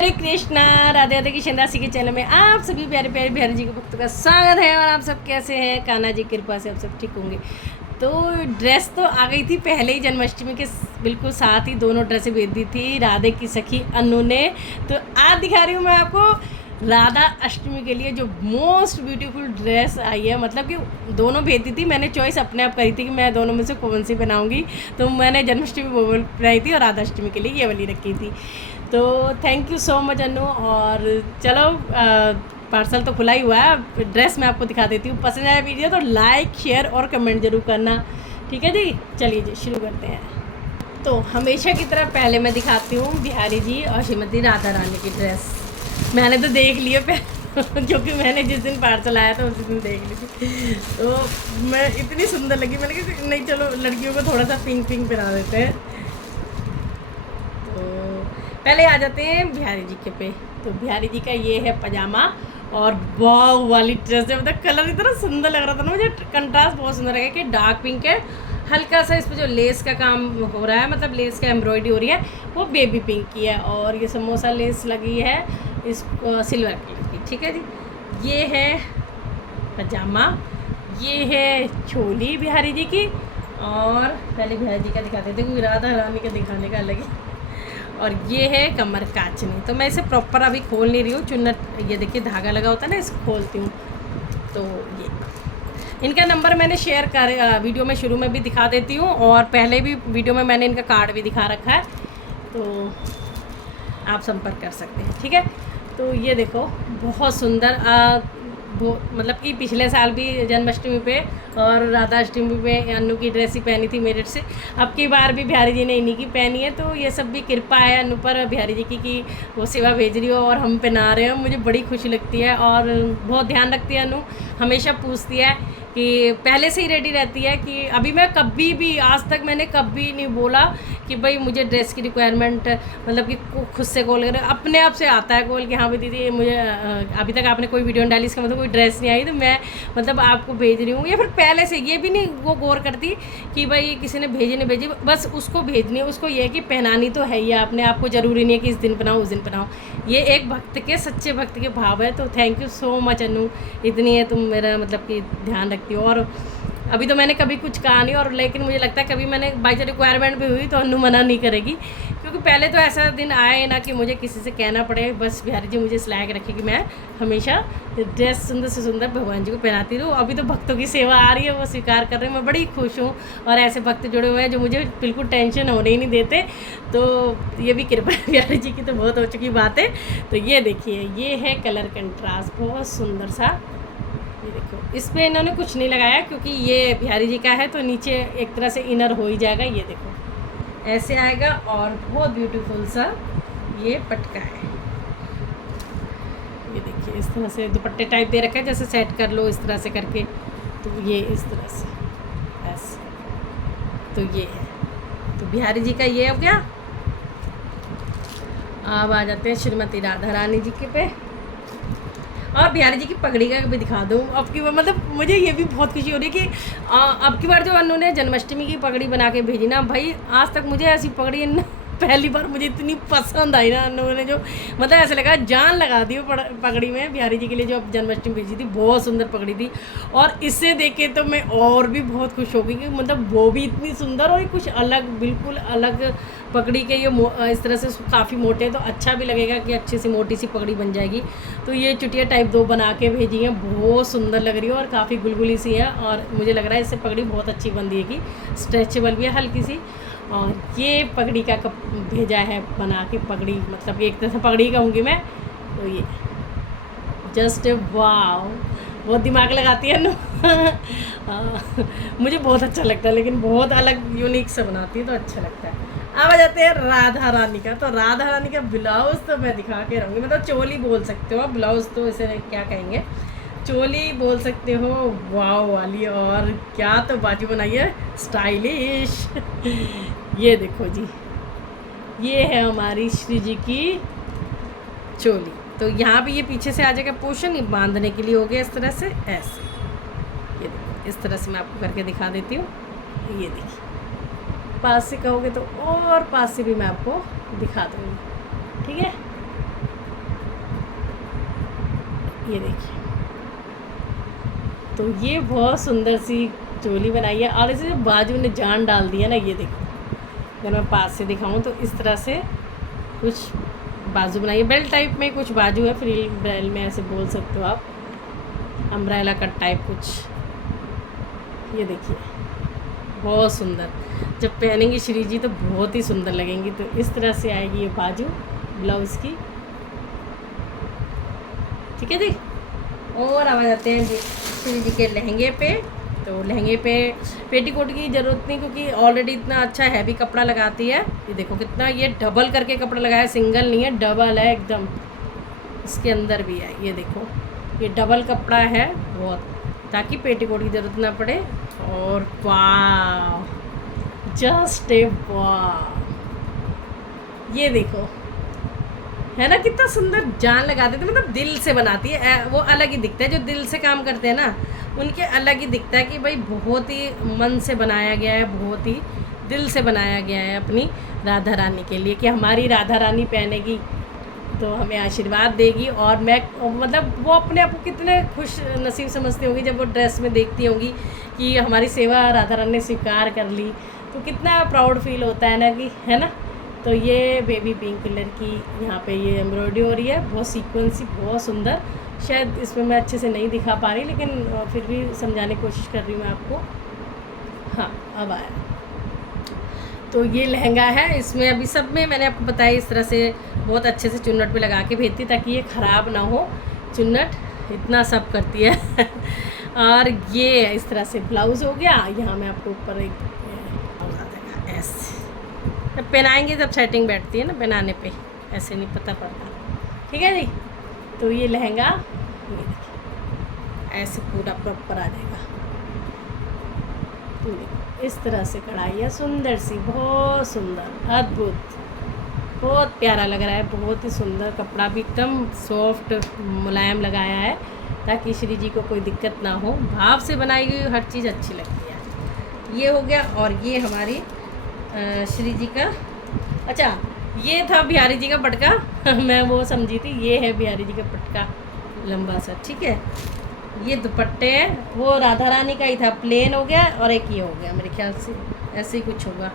हरे कृष्णा। राधे राधे की राशि के चैनल में आप सभी प्यारे प्यारे बिहारी जी के भक्तों का स्वागत है। और आप सब कैसे हैं? कान्हा जी की कृपा से आप सब ठीक होंगे। तो ड्रेस तो आ गई थी पहले ही, जन्माष्टमी के बिल्कुल साथ ही दोनों ड्रेसें भेज दी थी राधे की सखी अनु ने। तो आज दिखा रही हूँ मैं आपको राधा अष्टमी के लिए जो मोस्ट ब्यूटीफुल ड्रेस आई है। मतलब कि दोनों भेज दी थी, मैंने चॉइस अपने आप करी थी कि मैं दोनों में से कौन सी बनाऊंगी। तो मैंने जन्माष्टमी वो बनाई थी और राधा अष्टमी के लिए ये वाली रखी थी। तो थैंक यू सो मच अनु। और चलो पार्सल तो खुला ही हुआ है, ड्रेस मैं आपको दिखा देती हूँ। पसंद आया वीडियो तो लाइक शेयर और कमेंट जरूर करना, ठीक है जी। चलिए जी शुरू करते हैं। तो हमेशा की तरह पहले मैं दिखाती हूँ बिहारी जी और श्रीमती राधा रानी की ड्रेस। मैंने तो देख लिया क्योंकि मैंने जिस दिन पार्सल आया था उसी दिन देख ली थी। तो मैं इतनी सुंदर लगी, मैंने कहा नहीं चलो लड़कियों को थोड़ा सा पिंक पिंक पहना देते हैं। तो पहले आ जाते हैं बिहारी जी के पे। तो बिहारी जी का ये है पजामा और वाव वाली ड्रेस है। मतलब कलर इतना सुंदर लग रहा था ना मुझे, कंट्रास्ट बहुत सुंदर लगा कि डार्क पिंक है, हल्का सा इस पर जो लेस का काम हो रहा है, मतलब लेस का एम्ब्रॉयडरी हो रही है वो बेबी पिंक की है। और ये समोसा लेस लगी है इस सिल्वर कलर की, ठीक है जी। ये है पजामा, ये है चोली बिहारी जी की। और पहले बिहारी जी का दिखाते थे क्योंकि राधा रानी का दिखाने का अलग है। और ये है कमर काचनी। तो मैं इसे प्रॉपर अभी खोल नहीं रही हूँ, चुन्नट ये देखिए धागा लगा होता है ना, इसको खोलती हूँ। तो ये इनका नंबर मैंने शेयर कर वीडियो में शुरू में भी दिखा देती हूँ, और पहले भी वीडियो में मैंने इनका कार्ड भी दिखा रखा है, तो आप संपर्क कर सकते हैं, ठीक है। तो ये देखो बहुत सुंदर मतलब कि पिछले साल भी जन्माष्टमी पे और राधा अष्टमी पे अनु की ड्रेस ही पहनी थी मेरठ से। अब की बार भी बिहारी जी ने इन्हीं की पहनी है। तो ये सब भी कृपा है अनु पर बिहारी जी की कि वो सेवा भेज रही हो और हम पहना रहे हो। मुझे बड़ी खुशी लगती है और बहुत ध्यान रखती है अनु, हमेशा पूछती है कि पहले से ही रेडी रहती है कि अभी मैं कभी भी आज तक मैंने कभी नहीं बोला कि भाई मुझे ड्रेस की रिक्वायरमेंट, मतलब कि खुद से कॉल कर, अपने आप से आता है कॉल कि हाँ भाई दीदी मुझे अभी तक आपने कोई वीडियो डाली, इसका मतलब कोई ड्रेस नहीं आई तो मैं मतलब आपको भेज रही हूँ। या फिर पहले से ये भी नहीं वो गौर करती कि भाई किसी ने भेजी नहीं भेजी, बस उसको भेजनी है, उसको ये है कि पहनानी तो है ही आपने, आपको ज़रूरी नहीं है कि इस दिन पहनाओ उस दिन पहनाओ। ये एक भक्त के, सच्चे भक्त के भाव है। तो थैंक यू सो मच अनु, इतनी है तुम मेरा मतलब कि ध्यान रखती हो। और अभी तो मैंने कभी कुछ कहा नहीं, और लेकिन मुझे लगता है कभी मैंने बाई चांस रिक्वायरमेंट भी हुई तो अनु मना नहीं करेगी, क्योंकि पहले तो ऐसा दिन आए ना कि मुझे किसी से कहना पड़े। बस बिहारी जी मुझे सिला के रखे कि मैं हमेशा ड्रेस सुंदर से सुंदर भगवान जी को पहनाती रहूँ। अभी तो भक्तों की सेवा आ रही है, वो स्वीकार कर रहे हैं, मैं बड़ी खुश हूँ। और ऐसे भक्त जुड़े हुए हैं जो मुझे बिल्कुल टेंशन होने ही नहीं देते। तो ये भी कृपा बिहारी जी की तो बहुत हो चुकी बात है। तो ये देखिए ये है कलर कंट्रास्ट बहुत सुंदर सा। ये देखो इस पर इन्होंने कुछ नहीं लगाया क्योंकि ये बिहारी जी का है, तो नीचे एक तरह से इनर हो ही जाएगा। ये देखो ऐसे आएगा और बहुत ब्यूटीफुल सा ये पटका है। ये देखिए इस तरह से दुपट्टे टाइप दे रखा है, जैसे सेट कर लो इस तरह से करके। तो ये इस तरह से ऐसे, तो ये है। तो बिहारी जी का ये हो गया। अब आ जाते हैं श्रीमती राधा रानी जी के पे। और बिहारी जी की पगड़ी का भी दिखा दूँ अब की, मतलब मुझे ये भी बहुत खुशी हो रही है कि अब की बार जो अनु ने जन्माष्टमी की पगड़ी बना के भेजी ना, भाई आज तक मुझे ऐसी पगड़ी पहली बार मुझे इतनी पसंद आई ना अनु ने, जो मतलब ऐसे लगा जान लगा दी वो पगड़ी में। बिहारी जी के लिए जो अब जन्माष्टमी भेजी थी बहुत सुंदर पगड़ी थी, और इससे देखे तो मैं और भी बहुत खुश हो गई कि मतलब वो भी इतनी सुंदर और कुछ अलग, बिल्कुल अलग पगड़ी के। ये इस तरह से काफ़ी मोटे, तो अच्छा भी लगेगा कि अच्छी सी मोटी सी पगड़ी बन जाएगी। तो ये चुटिया टाइप 2 बना के भेजी हैं, बहुत सुंदर लग रही है और काफ़ी गुलगुली सी है। और मुझे लग रहा है इससे पगड़ी बहुत अच्छी बन देगी, स्ट्रेचेबल भी है हल्की सी। और ये पगड़ी का कप भेजा है बना के पगड़ी, मतलब एक तरह से पगड़ी कहूँगी मैं। तो ये जस्ट वाव, बहुत दिमाग लगाती है ना। मुझे बहुत अच्छा लगता है, लेकिन बहुत अलग यूनिक से बनाती है तो अच्छा लगता है। अब आ जाते हैं राधा रानी का। तो राधा रानी का ब्लाउज़ तो मैं दिखा के रहूँगी, मतलब चोली बोल सकते हो, ब्लाउज़ तो इसे क्या कहेंगे, चोली बोल सकते हो। वाव वाली, और क्या तो बाजू बनाई है स्टाइलिश। ये देखो जी, ये है हमारी श्री जी की चोली। तो यहाँ भी ये पीछे से आ जाएगा पोर्शन, ये बांधने के लिए हो गया इस तरह से, ऐसे। ये देखो इस तरह से मैं आपको करके दिखा देती हूँ। ये देखिए पास से कहोगे तो और पास से भी मैं आपको दिखा दूँगी, ठीक है। ये देखिए, तो ये बहुत सुंदर सी चोली बनाई है। और इसे बाजू ने जान डाल दिया ना, ये देखो, अगर मैं पास से दिखाऊं तो इस तरह से कुछ बाजू बनाई है, बेल्ट टाइप में कुछ बाजू है, फ्रिल ब्रेल में ऐसे बोल सकते हो आप, अम्ब्रेला कट टाइप कुछ। ये देखिए बहुत सुंदर, जब पहनेंगी श्री जी तो बहुत ही सुंदर लगेंगी। तो इस तरह से आएगी ये बाजू ब्लाउज़ की, ठीक है जी। और अब आ जाते हैं श्री जी के लहंगे पे। तो लहंगे पे पेटीकोट की ज़रूरत नहीं, क्योंकि ऑलरेडी इतना अच्छा हैवी कपड़ा लगाती है। ये देखो कितना, ये डबल करके कपड़ा लगाया, सिंगल नहीं है, डबल है एकदम, इसके अंदर भी है। ये देखो ये डबल कपड़ा है बहुत, ताकि पेटीकोट की ज़रूरत ना पड़े। और वाह, जस्ट ए वाह, ये देखो है ना कितना सुंदर, जान लगा देते, मतलब दिल से बनाती है, वो अलग ही दिखता है। जो दिल से काम करते हैं ना, उनके अलग ही दिखता है कि भाई बहुत ही मन से बनाया गया है, बहुत ही दिल से बनाया गया है अपनी राधा रानी के लिए, कि हमारी राधा रानी पहनेगी तो हमें आशीर्वाद देगी। और मैं मतलब वो अपने आप को कितने खुश नसीब समझती होंगी जब वो ड्रेस में देखती होंगी कि हमारी सेवा राधा रानी ने स्वीकार कर ली, तो कितना प्राउड फील होता है ना, कि है ना। तो ये बेबी पिंक कलर की यहाँ पे ये एम्ब्रॉयडरी हो रही है, बहुत सीक्वेंसी, बहुत सुंदर। शायद इसमें मैं अच्छे से नहीं दिखा पा रही, लेकिन फिर भी समझाने की कोशिश कर रही हूँ मैं आपको। हाँ अब आया। तो ये लहंगा है, इसमें अभी सब में मैंने आपको बताया इस तरह से बहुत अच्छे से चुन्नट पे लगा के भेजती, ताकि ये ख़राब ना हो, चुन्नट इतना सब करती है। और ये इस तरह से ब्लाउज़ हो गया। यहाँ मैं आपको ऊपर एक ऐसे जब पहनाएंगे जब सेटिंग बैठती है ना पहनाने पे, ऐसे नहीं पता पड़ता, ठीक है जी। तो ये लहंगा ये देखिए ऐसे पूरा प्रॉपर आ जाएगा, इस तरह से कढ़ाई है सुंदर सी, बहुत सुंदर, अद्भुत, बहुत प्यारा लग रहा है, बहुत ही सुंदर। कपड़ा भी एकदम सॉफ्ट मुलायम लगाया है, ताकि श्री जी को कोई दिक्कत ना हो। भाव से बनाई गई हर चीज़ अच्छी लगती है। ये हो गया। और ये हमारी श्री जी का, अच्छा ये था बिहारी जी का पटका। मैं वो समझी थी, ये है बिहारी जी का पटका लंबा सा, ठीक है। ये दुपट्टे हैं, वो राधा रानी का ही था, प्लेन हो गया, और एक ये हो गया, मेरे ख्याल से ऐसे ही कुछ होगा,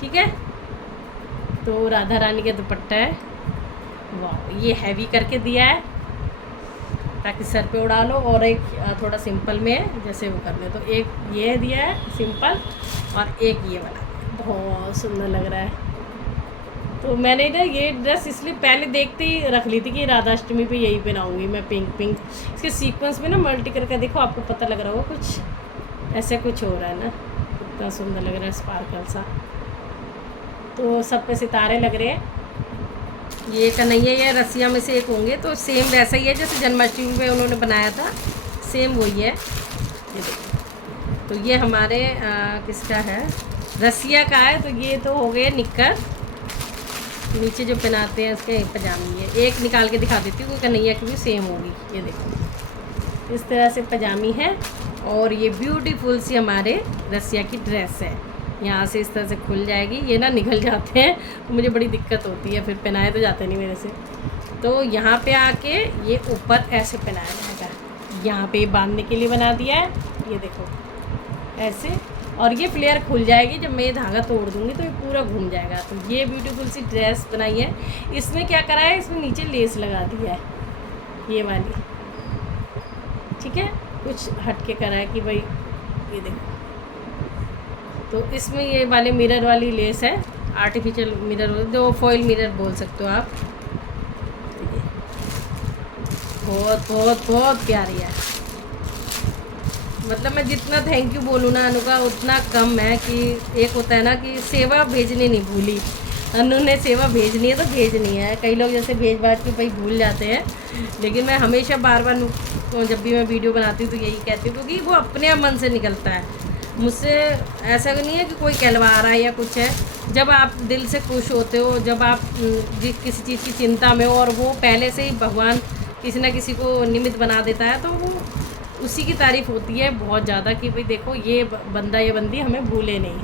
ठीक है। तो राधा रानी का दुपट्टा है, वाह, ये हैवी करके दिया है ताकि सर पे उड़ा लो, और एक थोड़ा सिंपल में है जैसे वो कर ले। तो एक ये दिया है सिंपल, और एक ये वाला, बहुत सुंदर लग रहा है। तो मैंने ना ये ड्रेस इसलिए पहले देखते ही रख ली थी कि राधाष्टमी पे यही पहनाऊँगी मैं, पिंक पिंक। इसके सीक्वेंस में ना मल्टी करके देखो, आपको पता लग रहा होगा कुछ ऐसे कुछ हो रहा है ना, कितना सुंदर लग रहा है, स्पार्कल सा। तो सब पे सितारे लग रहे हैं। ये कन्हैया या रसिया में से एक होंगे, तो सेम वैसा ही है जैसे जन्माष्टमी में उन्होंने बनाया था, सेम वही है। ये देखो, तो ये हमारे किसका है, रसिया का है। तो ये तो हो गए निक्कर, नीचे जो पहनाते हैं उसके पजामी है। एक निकाल के दिखा देती हूँ, कन्हैया की भी सेम होगी। ये देखो इस तरह से पजामी है, और ये ब्यूटीफुल सी हमारे रसिया की ड्रेस है। यहाँ से इस तरह से खुल जाएगी, ये ना निकल जाते हैं तो मुझे बड़ी दिक्कत होती है, फिर पहनाए तो जाते नहीं मेरे से। तो यहाँ पे आके ये ऊपर ऐसे पहनाया जाएगा, यहाँ पे बांधने के लिए बना दिया है, ये देखो ऐसे। और ये फ्लेयर खुल जाएगी, जब मैं ये धागा तोड़ दूँगी तो ये पूरा घूम जाएगा। तो ये ब्यूटीफुल सी ड्रेस बनाई है। इसमें क्या करा है, इसमें नीचे लेस लगा दिया है, ये वाली, ठीक है, कुछ हट के करा है कि भाई ये देखो। तो इसमें ये वाले मिरर वाली लेस है, आर्टिफिशियल मिरर, जो फॉइल मिरर बोल सकते हो आप। बहुत बहुत बहुत प्यारी है, मतलब मैं जितना थैंक यू बोलूँ ना अनु का उतना कम है। कि एक होता है ना कि सेवा भेजनी नहीं भूली, अनु ने सेवा भेजनी है तो भेजनी है। कई लोग जैसे भेज बाज के भाई भूल जाते हैं, लेकिन मैं हमेशा बार बार जब भी मैं वीडियो बनाती हूँ तो यही कहती हूँ, क्योंकि वो अपने आप मन से निकलता है। मुझसे ऐसा नहीं है कि कोई कहलवा रहा है या कुछ है। जब आप दिल से खुश होते हो, जब आप किसी चीज़ की चिंता में हो, और वो पहले से ही भगवान किसी ना किसी को निमित्त बना देता है, तो वो उसी की तारीफ़ होती है बहुत ज़्यादा, कि भाई देखो ये बंदा ये बंदी हमें भूले नहीं।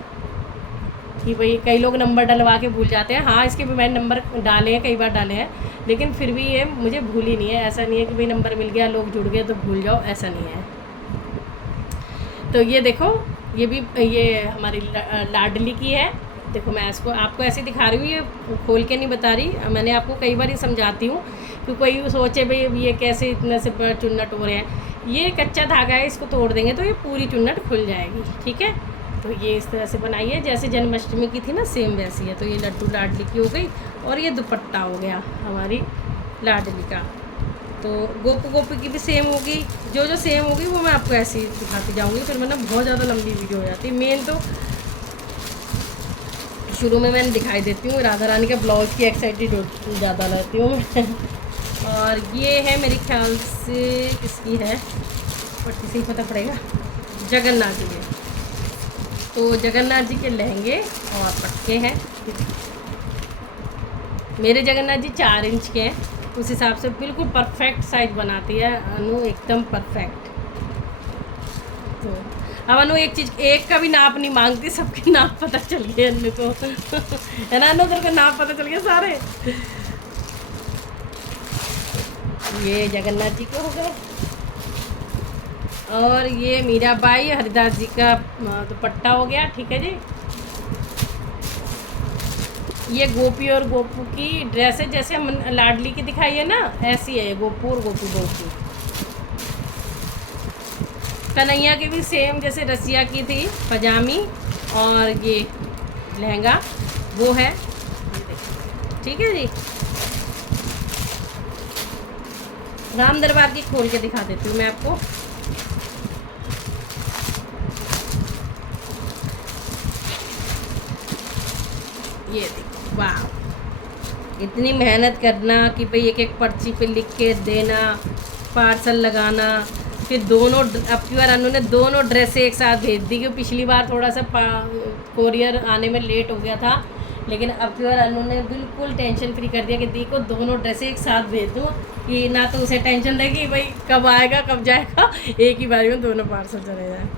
कि भाई कई लोग नंबर डलवा के भूल जाते हैं। हाँ, इसके भी मैंने नंबर डाले हैं, कई बार डाले हैं, लेकिन फिर भी ये मुझे भूल ही नहीं है। ऐसा नहीं है कि भाई नंबर मिल गया, लोग जुड़ गए तो भूल जाओ, ऐसा नहीं है। तो ये देखो, ये भी ये हमारी लाडली की है। देखो मैं इसको आपको ऐसे दिखा रही हूँ, ये खोल के नहीं बता रही। मैंने आपको कई बार ये समझाती हूँ कि कोई सोचे भाई ये कैसे इतने से चुन्नट हो रहे हैं। ये कच्चा धागा है, इसको तोड़ देंगे तो ये पूरी चुन्नट खुल जाएगी। ठीक है, तो ये इस तरह से बनाई है जैसे जन्माष्टमी की थी ना, सेम वैसी है। तो ये लड्डू लाडली की हो गई, और ये दुपट्टा हो गया हमारी लाडली का। तो गोपू गोपू की भी सेम होगी। जो जो सेम होगी वो मैं आपको ऐसे ही दिखाती जाऊँगी, फिर मैं ना बहुत ज़्यादा लंबी वीडियो हो जाती है। मेन तो शुरू में मैंने दिखाई देती हूँ, राधा रानी के ब्लाउज की एक्साइटेड ज़्यादा रहती हूँ मैं। और ये है मेरे ख्याल से किसकी है, पट्टी से ही पता पड़ेगा, जगन्नाथ जी के। तो जगन्नाथ जी के लहंगे और पटके हैं। मेरे जगन्नाथ जी 4 इंच के हैं, उस हिसाब से बिल्कुल परफेक्ट साइज बनाती है अनु, एकदम परफेक्ट। तो अब अनु एक चीज़, एक का भी नाप नहीं मांगती, सबके नाप पता चल गए अनु को है ना अनु, तेरे को नाप पता चल गया सारे। ये जगन्नाथ जी को हो गए, और ये मीराबाई हरिदास जी का दुपट्टा हो गया। ठीक है जी, ये गोपी और गोपू की ड्रेस है, जैसे हम लाडली की दिखाई है ना, ऐसी है गोपू और गोपू की। कन्हैया की भी सेम जैसे रसिया की थी, पजामी और ये लहंगा वो है। ठीक है जी, राम दरबार की खोल के दिखा देती हूँ मैं आपको। ये देखो, वाह, इतनी मेहनत करना कि भाई एक एक पर्ची पे लिख के देना, पार्सल लगाना, फिर दोनों, अब की बार अनु ने दोनों ड्रेसें एक साथ भेज दी, क्योंकि पिछली बार थोड़ा सा कोरियर आने में लेट हो गया था, लेकिन अब की बार अनु ने बिल्कुल टेंशन फ्री कर दिया कि दी को दोनों ड्रेसें एक साथ भेज दूँ, कि ना तो उसे टेंशन रहेगी भाई कब आएगा कब जाएगा, एक ही बारी में दोनों पार्सल चले जाए।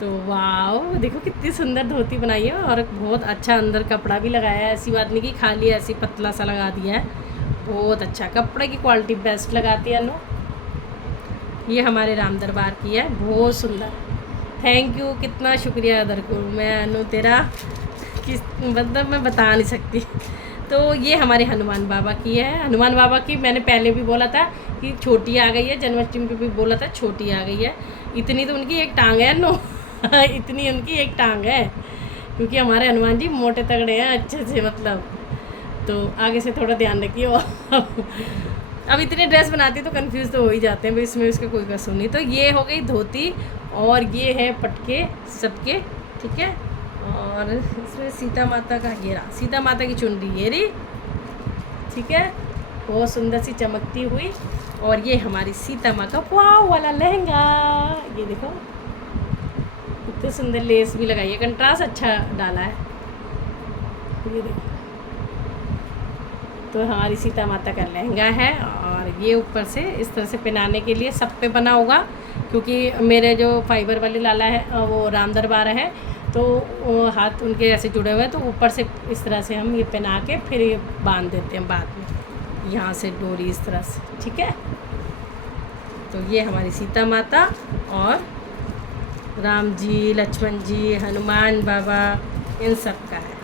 तो वाह, देखो कितनी सुंदर धोती बनाई है, और बहुत अच्छा अंदर कपड़ा भी लगाया है। ऐसी बात नहीं कि खाली ऐसी पतला सा लगा दिया है, बहुत अच्छा कपड़े की क्वालिटी बेस्ट लगाती है अनु। ये हमारे राम दरबार की है, बहुत सुंदर। थैंक यू, कितना शुक्रिया अदा करूँ मैं अनु तेरा, किस मतलब मैं बता नहीं सकती। तो ये हमारे हनुमान बाबा की है। हनुमान बाबा की मैंने पहले भी बोला था कि छोटी आ गई है, जन्माष्टमी पे भी बोला था छोटी आ गई है। इतनी तो उनकी एक टांग है नो इतनी उनकी एक टांग है, क्योंकि हमारे हनुमान जी मोटे तगड़े हैं अच्छे से, मतलब। तो आगे से थोड़ा ध्यान रखिए। अब इतने ड्रेस बनाती तो कंफ्यूज तो हो ही जाते हैं भाई, इसमें उसका कोई कसूर नहीं। तो ये हो गई धोती, और ये है पटके सबके। ठीक है, और इसमें सीता माता का घेरा, सीता माता की चुनरी ये रही। ठीक है, बहुत सुंदर सी चमकती हुई। और ये हमारी सीता माँ का वाव वाला लहंगा, ये देखो इतने सुंदर लेस भी लगाई है, कंट्रास्ट अच्छा डाला है, ये देखो। तो हमारी सीता माता का लहंगा है, और ये ऊपर से इस तरह से पहनाने के लिए सब पे बना होगा, क्योंकि मेरे जो फाइबर वाले लाला है वो राम दरबार है, तो वो हाथ उनके ऐसे जुड़े हुए हैं, तो ऊपर से इस तरह से हम ये पहना के फिर ये बांध देते हैं बाद में, यहाँ से डोरी इस तरह से। ठीक है, तो ये हमारी सीता माता और राम जी, लक्ष्मण जी, हनुमान बाबा, इन सब का है।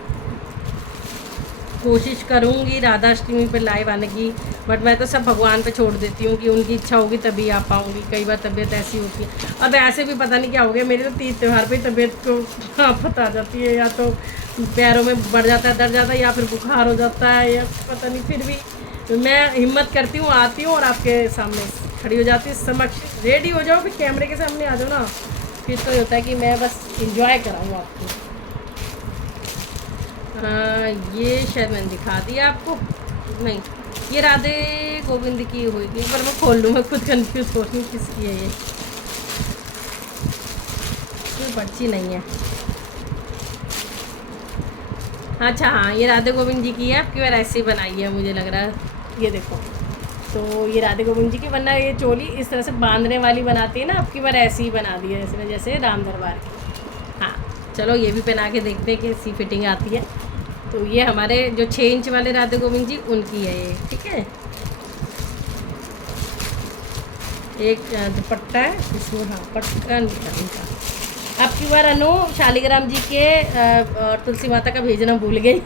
कोशिश करूँगी राधाष्टमी पे लाइव आने की, बट मैं तो सब भगवान पे छोड़ देती हूँ कि उनकी इच्छा होगी तभी आ पाऊँगी। कई बार तबीयत ऐसी होती है, अब ऐसे भी पता नहीं क्या हो गया, मेरी तो तीज त्यौहार पे तबीयत को आफत आ जाती है, या तो पैरों में बढ़ जाता है, दर्द जाता है, या फिर बुखार हो जाता है, या पता नहीं। फिर भी तो मैं हिम्मत करती हूँ, आती हूँ और आपके सामने खड़ी हो जाती हूँ, समक्ष रेडी हो जाओ, फिर कैमरे के सामने आ जाओ ना, फिर तो होता है कि मैं बस इंजॉय कराऊँ आपको। ये शायद मैंने दिखा दिया आपको, नहीं ये राधे गोविंद की होगी, पर मैं खोल लूँ, मैं खुद कंफ्यूज हो रही हूँ किसकी है ये, कोई पर्ची नहीं है। अच्छा हाँ, ये राधे गोविंद जी की है, आपकी बार ऐसे ही बनाई है मुझे लग रहा है, ये देखो। तो ये राधे गोविंद जी की, वरना ये चोली इस तरह से बांधने वाली बनाती है ना, आपकी बार ऐसी ही बना दी है इसने, जैसे राम दरबार की। हाँ, चलो ये भी पहना के देखते हैं कि सी फिटिंग आती है। तो ये हमारे जो 6 इंच वाले राधे गोविंद जी उनकी है ये, ठीक है। एक दुपट्टा है इसमें, हाँ पट्टा इनका। अब की बार अनु शालिग्राम जी के और तुलसी माता का भेजना भूल गई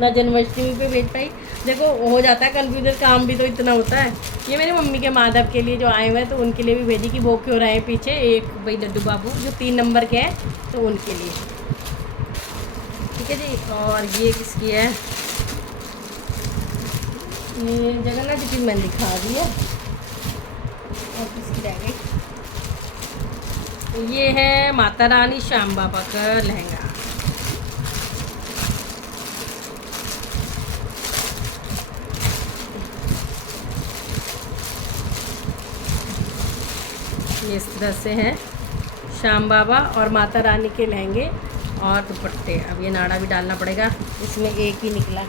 ना जन्माष्टमी पे भेज पाई। देखो हो जाता है कन्फ्यूजन, काम भी तो इतना होता है। ये मेरी मम्मी के माधव के लिए जो आए हुए हैं तो उनके लिए भी भेजी कि वो क्यों रहे पीछे। एक भाई लड्डू बाबू जो 3 नंबर के हैं तो उनके लिए, ठीक है जी। और ये किसकी है, ये जगन्नाथ जी की मैंने दिखा दी है। और किसकी रह गई, ये है माता रानी श्याम बाबा का लहंगा। ये इस तरह से हैं श्याम बाबा और माता रानी के लहंगे और दुपट्टे। अब ये नाड़ा भी डालना पड़ेगा, इसमें एक ही निकला,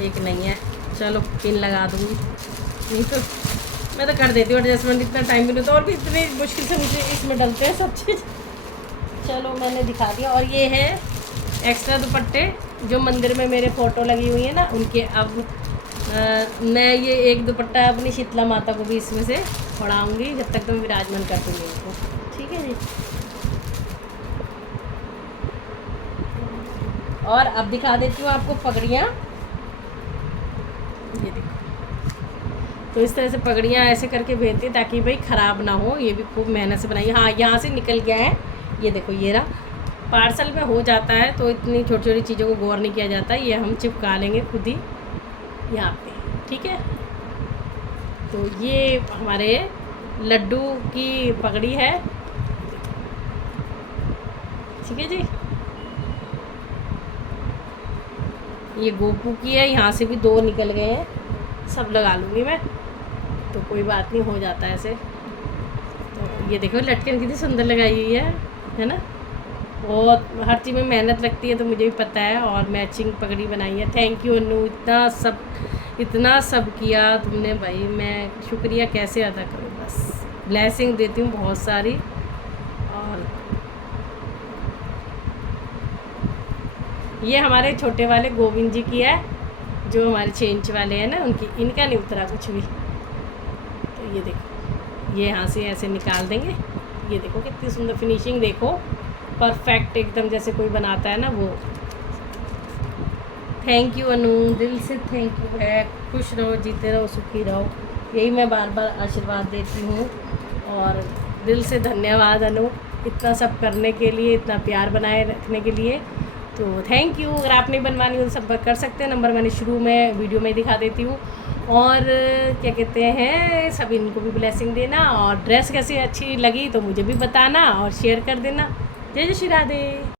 एक नहीं है। चलो पिन लगा दूँगी, नहीं तो मैं तो कर देती हूँ एडजस्टमेंट, इतना टाइम भी नहीं होता और भी इतनी मुश्किल से मुझे इसमें डलते हैं सब चीज़। चलो मैंने दिखा दिया। और ये है एक्स्ट्रा दुपट्टे जो मंदिर में मेरे फ़ोटो लगी हुई है ना उनके। अब मैं ये एक दुपट्टा अपनी शीतला माता को भी इसमें से उड़ाऊँगी जब तक तो मैं विराजमान कर दूँगी इनको, ठीक है जी। और अब दिखा देती हूँ आपको पगड़ियाँ, ये देखो। तो इस तरह से पगड़ियाँ ऐसे करके भेजती है ताकि भाई ख़राब ना हो। ये भी खूब मेहनत से बनाई। हाँ यहाँ से निकल गया है, ये देखो ये रहा। पार्सल में हो जाता है तो इतनी छोटी छोटी चीज़ों को गौर नहीं किया जाता। ये हम चिपका लेंगे खुद ही यहाँ पे, ठीक है। तो ये हमारे लड्डू की पगड़ी है, ठीक है जी। ये गोपू की है, यहाँ से भी 2 निकल गए हैं, सब लगा लूँगी मैं, तो कोई बात नहीं, हो जाता है ऐसे। तो ये देखो लटकन कितनी सुंदर लगाई हुई है ना। बहुत हर चीज़ में मेहनत लगती है तो मुझे भी पता है। और मैचिंग पगड़ी बनाई है। थैंक यू अनु, इतना सब किया तुमने भाई, मैं शुक्रिया कैसे अदा करूँ। बस ब्लेसिंग देती हूँ बहुत सारी। और ये हमारे छोटे वाले गोविंद जी की है, जो हमारे 6 इंच वाले हैं ना उनकी। इनका नहीं उतरा कुछ भी। तो ये देखो, ये यहाँ से ऐसे निकाल देंगे। ये देखो कितनी सुंदर फिनिशिंग, देखो परफेक्ट एकदम जैसे कोई बनाता है ना वो। थैंक यू अनु, दिल से थैंक यू है। खुश रहो, जीते रहो, सुखी रहो, यही मैं बार बार आशीर्वाद देती हूँ। और दिल से धन्यवाद अनु, इतना सब करने के लिए, इतना प्यार बनाए रखने के लिए। तो थैंक यू। अगर आप नहीं बनवानी हो तो संपर्क कर सकते हैं, नंबर मैंने शुरू में वीडियो में दिखा देती हूँ। और क्या कहते हैं, सभी इनको भी ब्लेसिंग देना। और ड्रेस कैसी अच्छी लगी तो मुझे भी बताना और शेयर कर देना। जय जय श्री राधे।